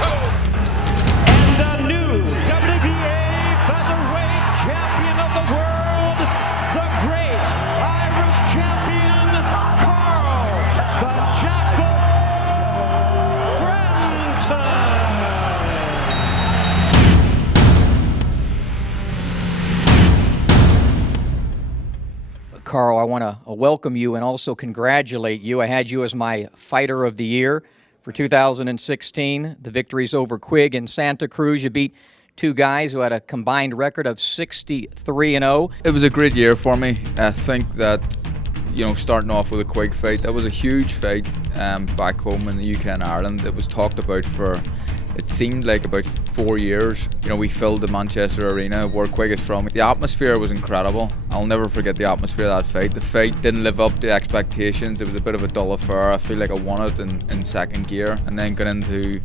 And the new WBA featherweight champion of the world, the great Irish champion, Carl the Jackal Frampton. Carl, I want to welcome you and also congratulate you. I had you as my Fighter of the Year for 2016. The victories over Quigg and Santa Cruz. You beat two guys who had a combined record of 63-0. It was a great year for me. I think that, starting off with a Quigg fight, that was a huge fight back home in the UK and Ireland. It was talked about for, it seemed like about 4 years. We filled the Manchester Arena where Quigg is from. The atmosphere was incredible. I'll never forget the atmosphere of that fight. The fight didn't live up to expectations. It was a bit of a dull affair. I feel like I won it in second gear, and then got into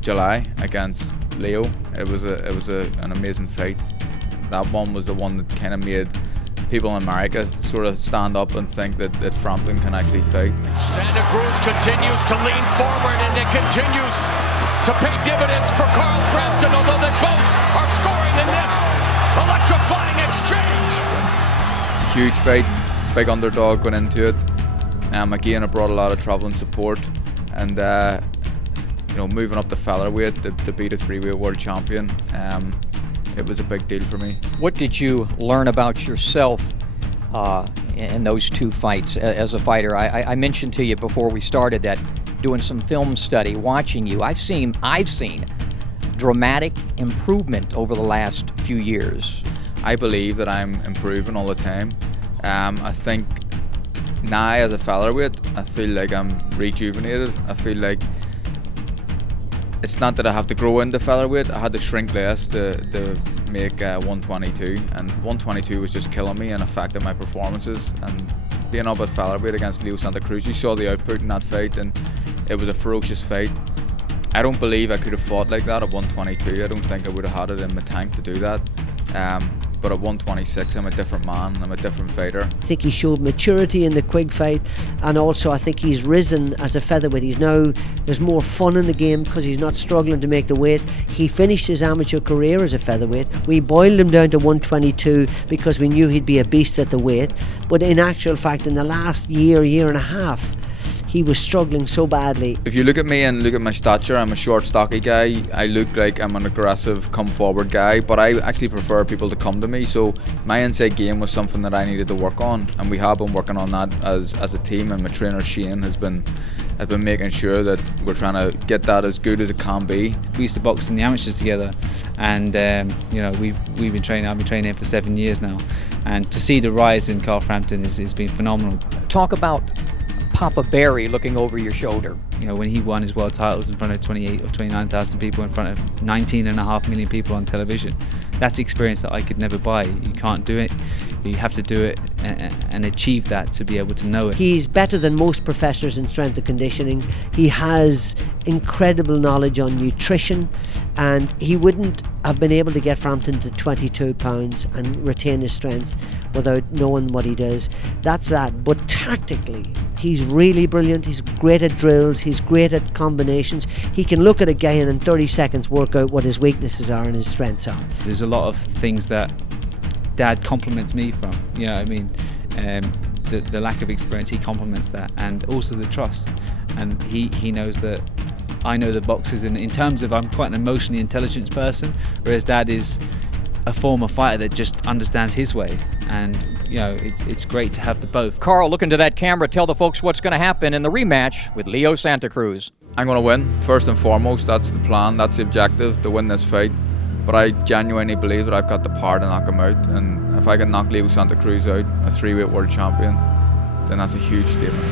July against Leo. It was an amazing fight. That one was the one that kind of made people in America sort of stand up and think that Frampton can actually fight. Santa Cruz continues to lean forward, and it continues to pay dividends for Carl Frampton, although they both are scoring in this electrifying exchange. Huge fight, big underdog going into it. Again, it brought a lot of travelling support, and moving up the featherweight to beat a three-weight world champion. It was a big deal for me. What did you learn about yourself in those two fights as a fighter? I mentioned to you before we started that doing some film study, watching you, I've seen dramatic improvement over the last few years. I believe that I'm improving all the time. I think now as a featherweight, I feel like I'm rejuvenated. I feel like it's not that I have to grow into featherweight. I had to shrink less to make 122, and 122 was just killing me and affecting my performances. And being up at featherweight against Leo Santa Cruz, you saw the output in that fight, and it was a ferocious fight. I don't believe I could have fought like that at 122. I don't think I would have had it in my tank to do that. But at 126, I'm a different man. I'm a different fighter. I think he showed maturity in the Quigg fight, and also I think he's risen as a featherweight. There's more fun in the game because he's not struggling to make the weight. He finished his amateur career as a featherweight. We boiled him down to 122 because we knew he'd be a beast at the weight. But in actual fact, in the last year and a half, he was struggling so badly. If you look at me and look at my stature, I'm a short, stocky guy. I look like I'm an aggressive, come-forward guy, but I actually prefer people to come to me. So my inside game was something that I needed to work on, and we have been working on that as a team. And my trainer Shane has been making sure that we're trying to get that as good as it can be. We used to box in the amateurs together, and we've been training. I've been training for 7 years now, and to see the rise in Carl Frampton has been phenomenal. Talk about Papa Barry looking over your shoulder. When he won his world titles in front of 28 or 29,000 people, in front of 19.5 million people on television, that's experience that I could never buy. You can't do it. You have to do it and achieve that to be able to know it. He's better than most professors in strength and conditioning. He has incredible knowledge on nutrition, and he wouldn't have been able to get Frampton to 22 pounds and retain his strength without knowing what he does. That's that. But tactically, he's really brilliant. He's great at drills. He's great at combinations. He can look at a guy and in 30 seconds work out what his weaknesses are and his strengths are. There's a lot of things that Dad compliments me from. The lack of experience, he compliments that, and also the trust. And he knows that I know the boxes in terms of I'm quite an emotionally intelligent person, whereas Dad is a former fighter that just understands his way, and it's great to have the both. Carl, look into that camera. Tell the folks what's going to happen in the rematch with Leo Santa Cruz. I'm going to win, first and foremost. That's the plan, that's the objective, to win this fight. But I genuinely believe that I've got the power to knock him out, and if I can knock Leo Santa Cruz out, a three-weight world champion, then that's a huge statement.